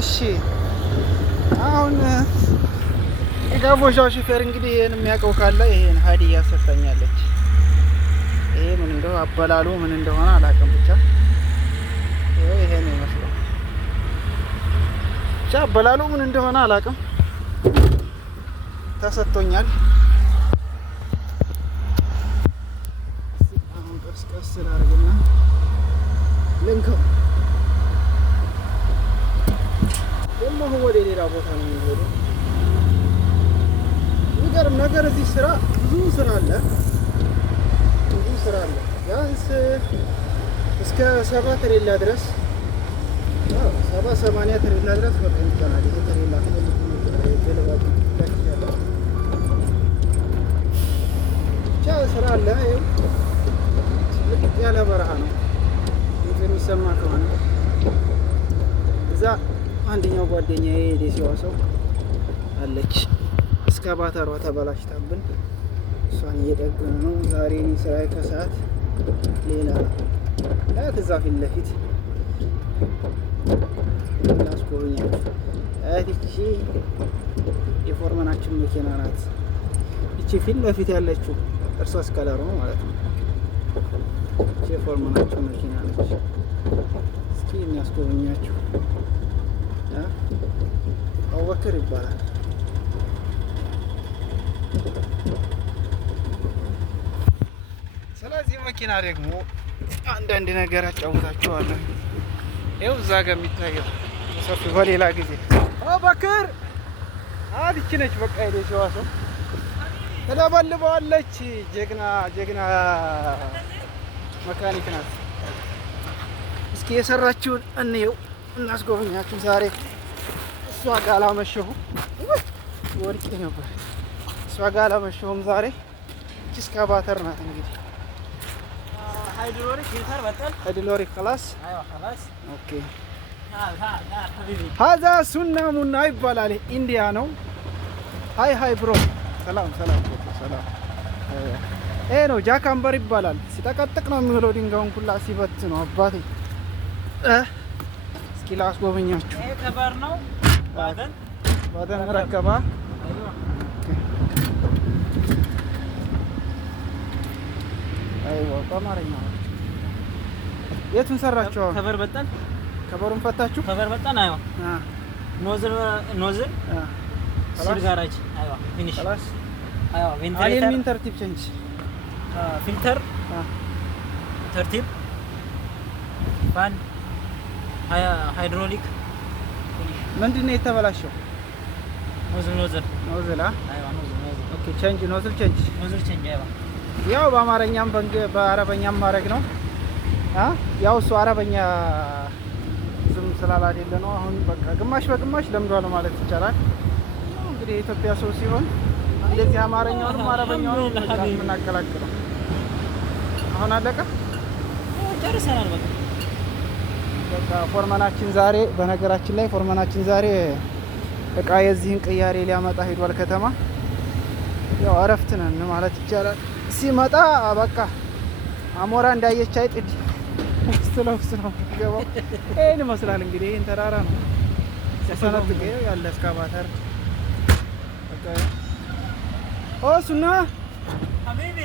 እሺ አሁን የጋቦሻው ሹፌር እንግዲህ ይሄን የሚያውቀው ካለ ይሄን ሀዲያ ሰጥታኛለች። ይሄ ምን እንደሆነ አበላሉ ምን እንደሆነ አላውቅም። ብቻ ይሄ ነው ይመስላል። ብቻ አበላሉ ምን እንደሆነ አላውቅም። ተሰጥቶኛል። አሁን ቀስ ላድርግና ልንከው ደግሞ ወደ ሌላ ቦታ ነው የሚሄደው። የሚገርም ነገር እዚህ ስራ ብዙ ስራ አለ። ቢያንስ እስከ 7 ትሬላ ድረስ 7-8 ትሬላ ድረስ በቃ ይቻላል። ይሄ ትሬላ ብቻ ስራ አለ። ልቅ ያለ በረሃ ነው የሚሰማ ከሆነ እዛ አንደኛው ጓደኛዬ የደሴዋ ሰው አለች። እስካባተሯ ተበላሽታብን እሷን እየጠገኑ ነው። ዛሬ እኔ ስራዬ ከሰዓት ሌላ አያት እዛ ፊት ለፊት ላስጎበኛችሁ። አያት ይቺ የፎርመናችን መኪና ናት። ይቺ ፊት ለፊት ያለችው እርሷ እስከለሩ ነው ማለት ነው። ይቺ የፎርመናችን መኪና ነች። እስኪ የሚያስጎበኛችሁ አቡበክር ይባላል። ስለዚህ መኪና ደግሞ አንዳንድ ነገር አጫውታችኋለሁ። ይኸው እዛ ጋር የሚታየው ሰፊ በሌላ ጊዜ አቡበክር አዲች ነች። በቃ የደሴዋ ሰው ተለበልበዋለች። ጀግና መካኒክ ናት። እስኪ የሰራችውን እንየው እናስጎበኛችሁ ዛሬ። እሷ ጋር አላመሸሁም፣ ወድቄ ነበር። እሷ ጋር አላመሸሁም ዛሬ። እስካባተር ናት እንግዲህ ሃይድሮሊክ خلاص ኦኬ። ሀዛ ሱና ሙና ይባላል። ኢንዲያ ነው። ሃይ ብሮ ሰላም። ይሄ ነው ጃካምበር ይባላል። ሲጠቀጥቅ ነው የሚውለው። ድንጋዩን ሁላ ሲበት ነው አባቴ። እስኪ ላስጎበኛችሁ። ይሄ ከበር ነው ባደን ረከባ። አይዋ በአማርኛ የቱን ሰራችሁ? ከበሩን ፈታችሁ? ከበር በጣን አይዋ ኖዝል ሲል ጋራጅ አይዋ ፊኒሽ አይዋ ቬንቲሌተር አሊሚን ተርቲብ ቼንጅ ፊልተር ተርቲብ ፋን ሃይድሮሊክ ምንድን ነው የተበላሸው? ኖዝል አይዋ ኖዝል ኦኬ። ቼንጅ ኖዝል ቼንጅ አይዋ ያው በአማርኛም በአረበኛም ማድረግ ነው። ያው እሱ አረበኛ ዝም ስላላደለ ነው። አሁን በቃ ግማሽ በግማሽ ለምዷል ማለት ይቻላል። እንግዲህ የኢትዮጵያ ሰው ሲሆን እንደዚህ አማርኛውንም አረበኛውንም የምናቀላቅለው። አሁን አለቀ ጨርሰናል። በቃ ፎርማናችን ዛሬ በነገራችን ላይ ፎርማናችን ዛሬ እቃ የዚህን ቅያሬ ሊያመጣ ሄዷል ከተማ። ያው እረፍት ነን ማለት ይቻላል። ሲመጣ በቃ አሞራ እንዳየች አይጥድ ውስጥ ለውስጥ ነው ገባው። ይሄን ይመስላል እንግዲህ። ይሄን ተራራ ነው ሲሰነጥቅ ያለ እስካባተር በቃ ኦ ሱና ሀቢቢ